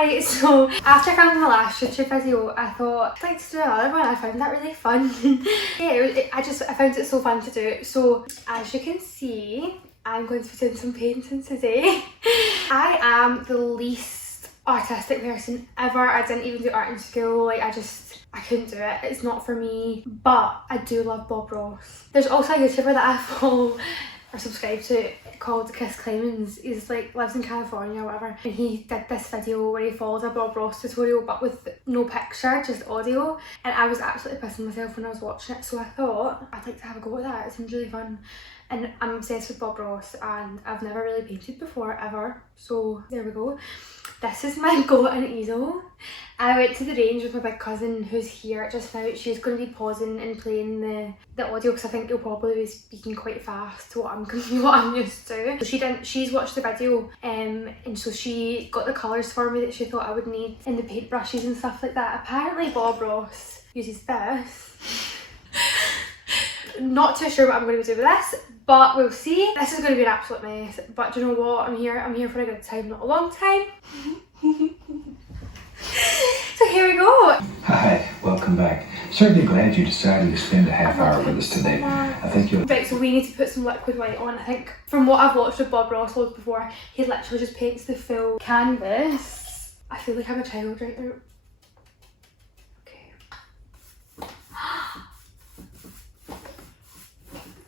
Right, so after filming my last YouTube video, I thought I'd like to do another one. I found that really fun. Yeah, I found it so fun to do. So as you can see, I'm going to be doing some painting today. I am the least artistic person ever. I didn't even do art in school. Like I couldn't do it. It's not for me. But I do love Bob Ross. There's also a YouTuber that I follow or subscribe to called Chris Clemens. He's like lives in California or whatever, and he did this video where he followed a Bob Ross tutorial but with no picture, just audio, and I was absolutely pissing myself when I was watching it. So I thought I'd like to have a go at that. It seems really fun, and I'm obsessed with Bob Ross and I've never really painted before ever, so there we go. This is my go-to easel. I went to the range with my big cousin who's here just now. She's going to be pausing and playing the audio because I think you'll probably be speaking quite fast to what I'm used to. So she's watched the video and so she got the colours for me that she thought I would need and the paintbrushes and stuff like that. Apparently Bob Ross uses this. Not too sure what I'm going to do with this, but we'll see. This is going to be an absolute mess, but do you know what? I'm here for a good time, not a long time. So here we go. Hi, welcome back. Certainly glad you decided to spend a half hour with us today. I think you'll... Right, so we need to put some liquid white on. I think from what I've watched of Bob Ross loads before, he literally just paints the full canvas. I feel like I'm a child right now.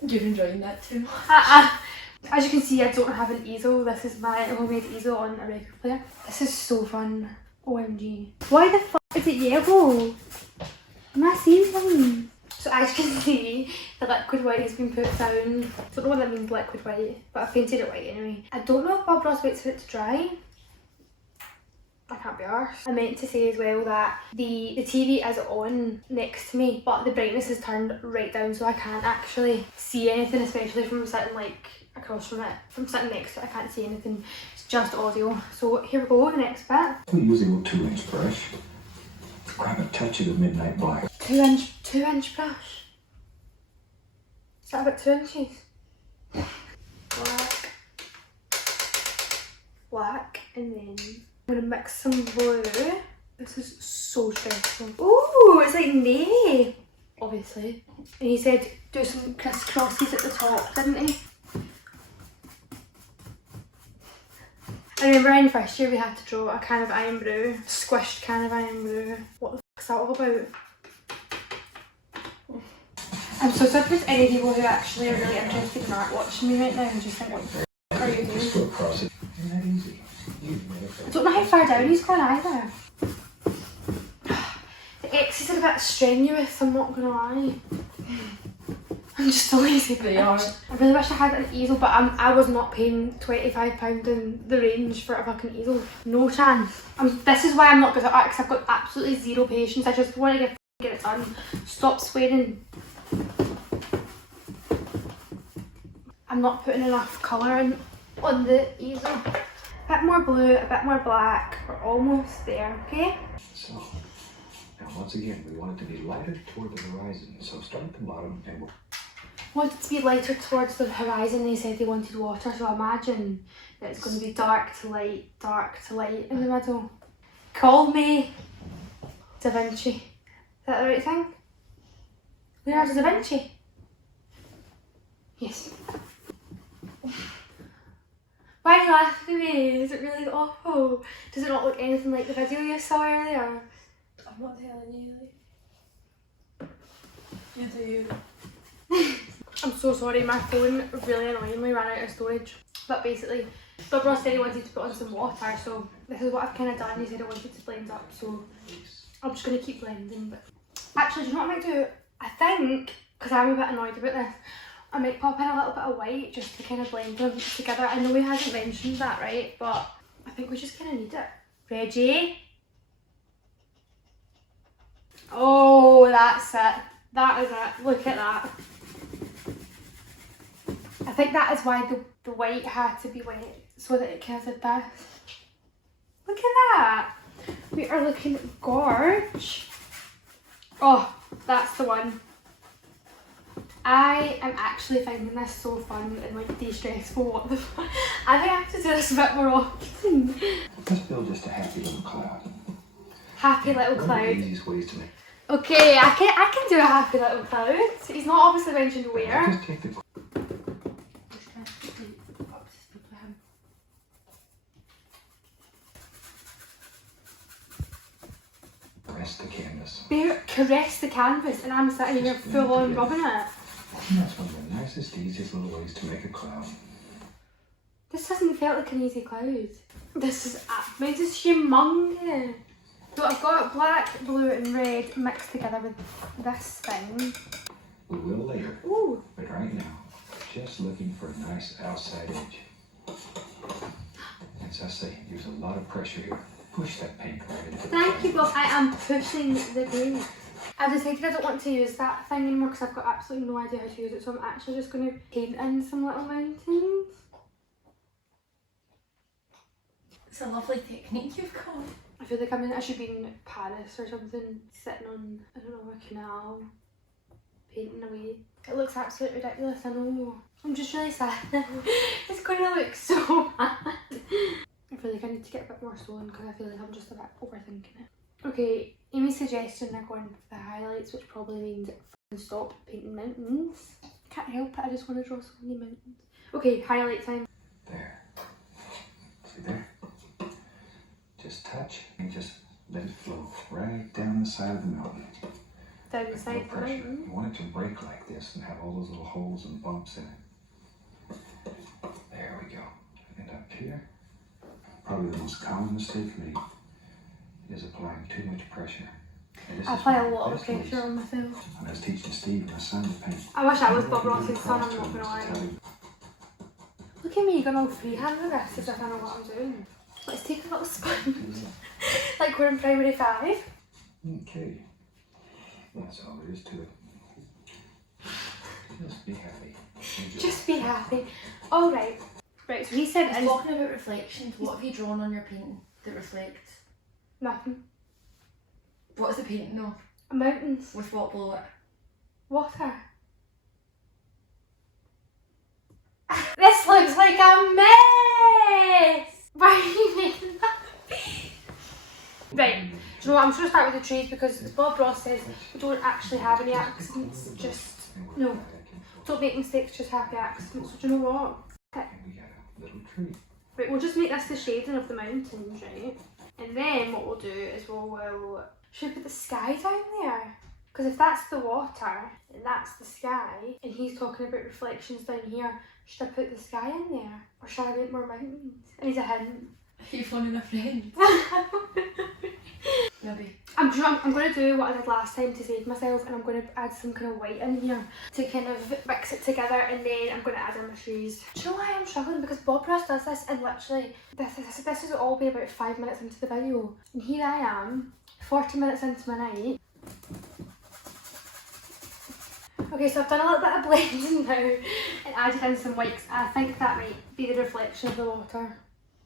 You're enjoying that too. As you can see, I don't have an easel. This is my homemade easel on a record player. This is so fun. OMG. Why the fuck is it yellow? Am I seeing something? So as you can see, the liquid white has been put down. I don't know what that means, liquid white, but I've painted it white anyway. I don't know if Bob Ross waits for it to dry. I can't be arsed. I meant to say as well that the TV is on next to me, but the brightness is turned right down so I can't actually see anything, especially from sitting like across from it. From sitting next to it, I can't see anything. It's just audio. So here we go, the next bit. We're using a 2-inch brush. Grab a touch of the midnight black. 2-inch brush. Is that about 2 inches? Black, and then I'm gonna mix some blue. This is so stressful. Ooh, it's like navy, obviously. And he said do some crisscrosses at the top, didn't he? I remember in first year we had to draw a can of iron brew, squished can of iron brew. What the f is that all about? I'm so sad there's any people who actually are really interested in art watching me right now and just think, what are you doing? Just go across it. Isn't that easy? I don't know how far down he's gone either. The X's are a bit strenuous, I'm not gonna lie. I'm just so lazy. They are. I really wish I had an easel, but I was not paying £25 in the range for a fucking easel. No chance. This is why I'm not good at art, because I've got absolutely zero patience. I just want to get it done. Stop swearing. I'm not putting enough colour on the easel. A bit more blue, a bit more black. We're almost there, okay? So, now once again, we want it to be lighter toward the horizon. So start at the bottom and we'll... Want it to be lighter towards the horizon. They said they wanted water, so imagine that it's going to be dark to light in the middle. Call me Da Vinci. Is that the right thing? Leonardo da Vinci? Yes. Why are you laughing at me? Is it really awful? Does it not look anything like the video you saw earlier? I'm not telling you. You do. I'm so sorry, my phone really annoyingly ran out of storage. But basically, Bob Ross said he wanted to put on some water, so this is what I've kind of done. He said I wanted to blend up, so I'm just going to keep blending. But actually, do you know what I might do? I think, because I'm a bit annoyed about this, I might pop in a little bit of white just to kind of blend them together. I know he hasn't mentioned that, right? But I think we just kind of need it. Ready? Oh, that's it. That is it. Look at that. I think that is why the white had to be wet, so that it kind of did this. Look at that. We are looking gorge. Oh, that's the one. I am actually finding this so fun and like de-stressful. What the fuck? I think I have to do this a bit more often. Let's build just a happy little cloud. Happy little One of the cloud. easiest ways to make. Okay, I can do a happy little cloud. He's not obviously mentioned where. Just take the rest the canvas. Bear caress the canvas and I'm sitting here full on rubbing it. And that's one of the nicest, easiest little ways to make a cloud. This hasn't felt like an easy cloud. This is humongous. So I've got black, blue and red mixed together with this thing. We will later. Ooh. But right now, just looking for a nice outside edge. As I say, there's a lot of pressure here. Push that paint right into the Thank you, canvas. Bob. I am pushing the glue. I've decided I don't want to use that thing anymore because I've got absolutely no idea how to use it. So I'm actually just going to paint in some little mountains. It's a lovely technique you've got. I feel like I should be in Paris or something, sitting on, I don't know, a canal, painting away. It looks absolutely ridiculous, I know. I'm just really sad. It's going to look so bad. I feel like I need to get a bit more stone because I feel like I'm just a bit overthinking it. Okay, Amy's suggestion they're going for the highlights, which probably means stop painting mountains. Can't help it, I just want to draw so many mountains. Okay, highlight time. There. See there? Just touch and just let it flow right down the side of the mountain. Down the With side no of the pressure. mountain. You want it to break like this and have all those little holes and bumps in it. There we go. And up here, probably the most common mistake made is applying too much pressure. And this I is apply one a of the lot of best ways. pressure on myself. When I was teaching Steve, my son, to paint. I wish I was All Bob you do Ross's is son, cross I'm not to going to him is lie. tell him, Look at me going all freehand with this as if I know what I'm doing. Let's take a little sponge. Like we're in primary 5. okay. That's all there is to it. Just be happy. Enjoy. Just be happy. Alright. Right, so he said He's talking about reflections. What have you drawn on your painting that reflects? nothing. What is the painting though? Mountains. With what below it? Water. This looks like a mess! Why are you making that? Right, do you know what, I'm just going to start with the trees because as Bob Ross says, we don't actually have any accidents, just, no, don't make mistakes, just happy accidents. So do you know what? And we got a little tree. Right, we'll just make this the shading of the mountains, right? And then what we'll do is should we put the sky down there? Because if that's the water and that's the sky, and he's talking about reflections down here, should I put the sky in there? Or should I make more mountains? I need a hint. Are you phoning a friend? Maybe. I'm going to do what I did last time to save myself, and I'm going to add some kind of white in here to kind of mix it together, and then I'm going to add in my trees. Do you know why I'm struggling? Because Bob Ross does this, and literally this has all been about 5 minutes into the video, and here I am 40 minutes into my night. Okay, so I've done a little bit of blending now and added in some whites. I think that might be the reflection of the water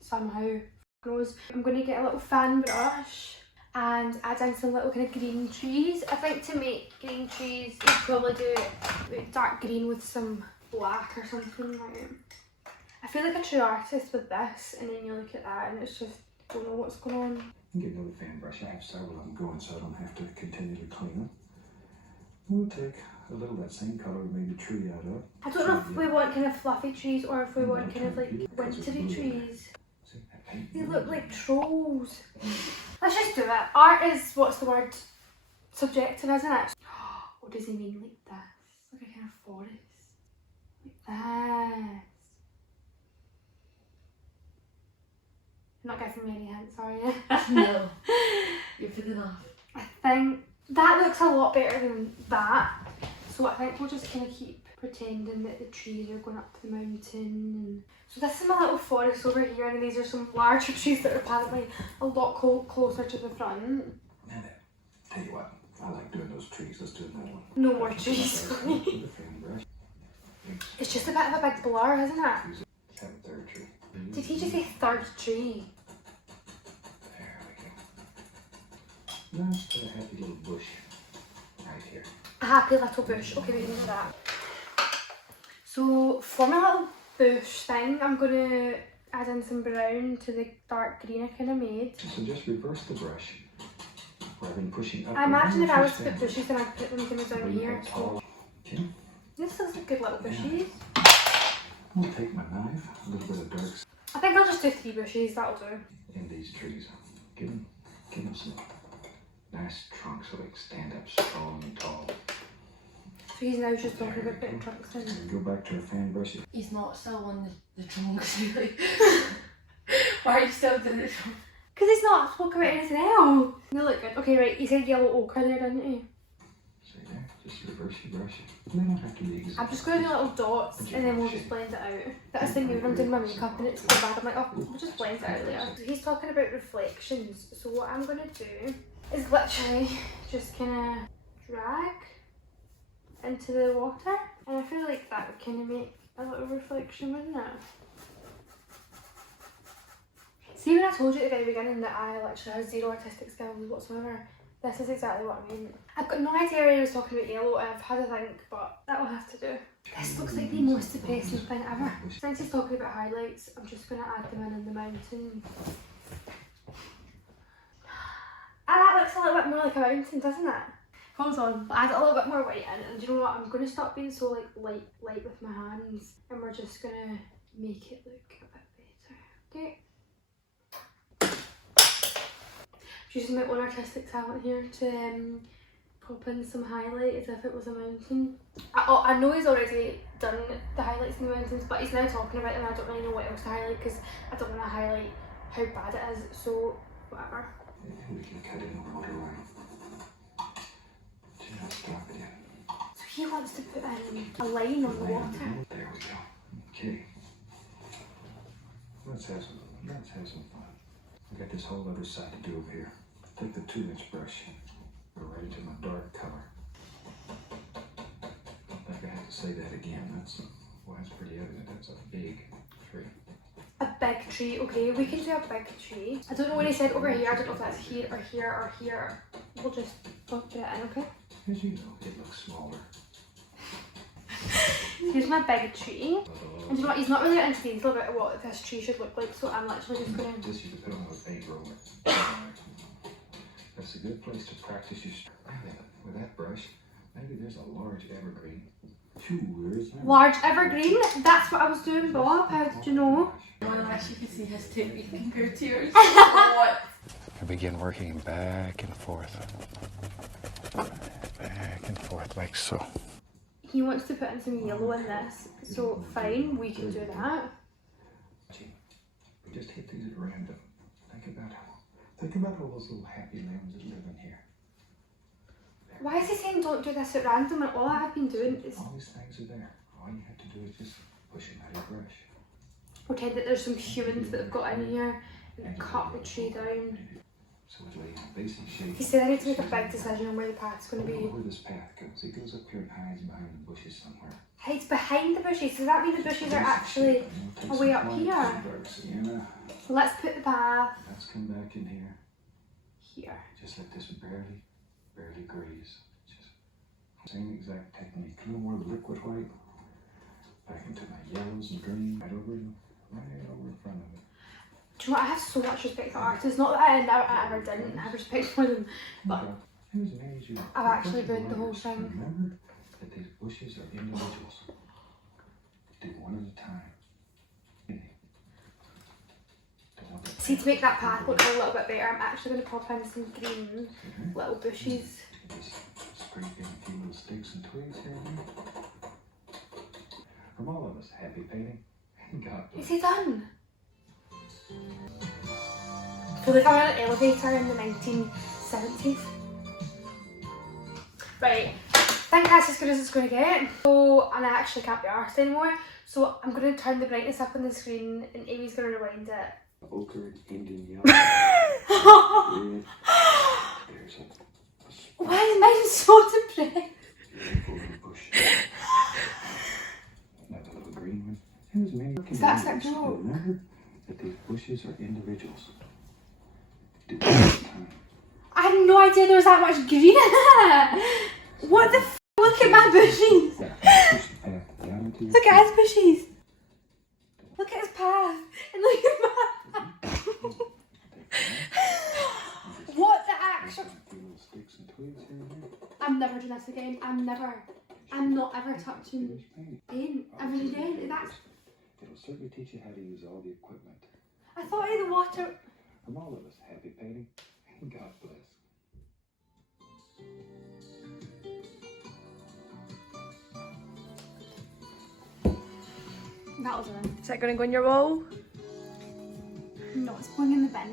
somehow. I'm going to get a little fan brush and add in some little kind of green trees. I think to make green trees, you'd probably do dark green with some black or something like that. I feel like a true artist with this, and then you look at that and it's just, don't know what's going on. You can get another fan brush. I have several of them going so I don't have to continually clean them. We'll take a little of that same colour we made a tree out of. I don't know if we want kind of fluffy trees or if we want kind of like wintry trees. See, that paint? They look like trolls. Let's just do it. Art is, what's the word? Subjective, isn't it? What does he mean like this? Like a kind of forest. Like this. You're not giving me any hints, are you? No. You're good enough. I think that looks a lot better than that. So I think we'll just kind of keep pretending that the trees are going up to the mountain. So this is my little forest over here, and these are some larger trees that are apparently a lot closer to the front. Man, tell you what, I like doing those trees. Let's do another one. No more trees. With a fan brush. It's just a bit of a big blur, isn't it? Have a third tree. Did he just say third tree? There we go. Just a happy little bush right here. A happy little bush. Okay, we can do that. So for my little bush thing, I'm going to add in some brown to the dark green I kind of made. So just reverse the brush. Rather than pushing up. I imagine if I was to put bushes then I'd put them kind of down here. So. Okay. This looks like good little bushes. I'll take my knife, a little bit of dark I think I'll just do 3 bushes, that'll do. in these trees. Give them some nice trunks so they can stand up strong and tall. So he's now just talking about putting trunks in. And go back to our fan brushes. He's not still on the trunks, really. Why are you still doing it? Because he's not spoken about anything else. They look good. Okay, right, you said yellow ochre there, didn't you? See there? Just reverse your brush. They don't have to be exact. I'm just going to do little dots and then we'll just blend it out. That's the thing when I'm doing my makeup and it's so bad, I'm like, oh, we'll just blend it out later. So he's talking about reflections. So what I'm going to do is literally just kind of drag into the water. And I feel like that would kind of make a little reflection, wouldn't it? See, when I told you at the very beginning that I literally have 0 artistic skills whatsoever, this is exactly what I mean. I've got no idea why he was talking about yellow, and I've had a think, but that will have to do. This looks like the most depressing thing ever. Since he's talking about highlights, I'm just going to add them in the mountain. Ah, that looks a little bit more like a mountain, doesn't it? Hold on, I'll add a little bit more white in, and do you know what? I'm going to stop being so light with my hands, and we're just going to make it look a bit better. Okay. Using my own artistic talent here to pop in some highlight as if it was a mountain. I know he's already done the highlights in the mountains, but he's now talking about them and I don't really know what else to highlight because I don't want to highlight how bad it is, so whatever. Yeah, we can cut in the waterline. Just drop it in. So he wants to put in a line on the water. There we go. Okay. Let's have some fun. I got this whole other side to do over here. Take the 2-inch brush, go right into my dark color. Don't think I have to say that again. That's pretty evident. That's a big tree. A big tree, okay, we can do a big tree. I don't know what he said over here, I don't know if that's here or here or here. We'll just put it in, okay? As you know, it looks smaller. Here's my big tree. And you know what, he's not really into detail about what this tree should look like, so I'm literally just going to... This you can put on a paint roller. That's a good place to practice your with that brush. Maybe there's a large evergreen. Large evergreen? That's what I was doing, Bob. How did you know? Well, actually, you can see his technique compared to yours. What? I begin working back and forth like so. He wants to put in some yellow in this, so fine, we can do that. We just hit these at random. Think about all those little happy lambs that live in here. Why is he saying don't do this at random and all I've been doing is... All these things are there. All you have to do is just push them out of your brush. Pretend that there's some humans that have got in here and cut the tree down. So it's like a basic shape. He said I need to make a big decision on where the path's going to be. Where this path goes. It goes up here and hides behind the bushes somewhere. Hides behind the bushes? Does that mean the bushes are actually way up here? Let's put the path... Let's come back in here. Here. Just let this barely graze. Just same exact technique. A little more liquid white. Back into my yellows and greens. Right over in front of it. Do you know what? I have so much respect for artists. Not that I ever didn't have respect for them, but I've actually ruined the whole thing. Remember that these bushes are individuals. Do one at a time. See, to make that path look a little bit better, I'm actually going to pop in some green little bushes. Just scrape in a few little sticks and twigs here and there. From all of us, happy painting. God bless. Is he done? I feel like I'm on an elevator in the 1970s. Right, I think that's as good as it's going to get. So, and I actually can't be arsed anymore. So I'm going to turn the brightness up on the screen and Amy's going to rewind it. Ochre, Indian yellow. There's a Why is mine so depressed? bush. Another little green one. Is that acceptable? Remember that these bushes are individuals. Do one at a time. I had no idea there was that much green in it. What the f? Look at my bushes. Push the path down into to your Look at his bushes. Look at his path. And look at my... What the actual... A few little sticks and twigs here and there. I'm never doing this again. I'm not ever touching Finish painting. paint ever again. That's... It'll certainly teach you how to use all the equipment. I thought I had the water... From all of us, happy painting. God bless. That was it. Is that going to go in your wall? No, it's going in the bin.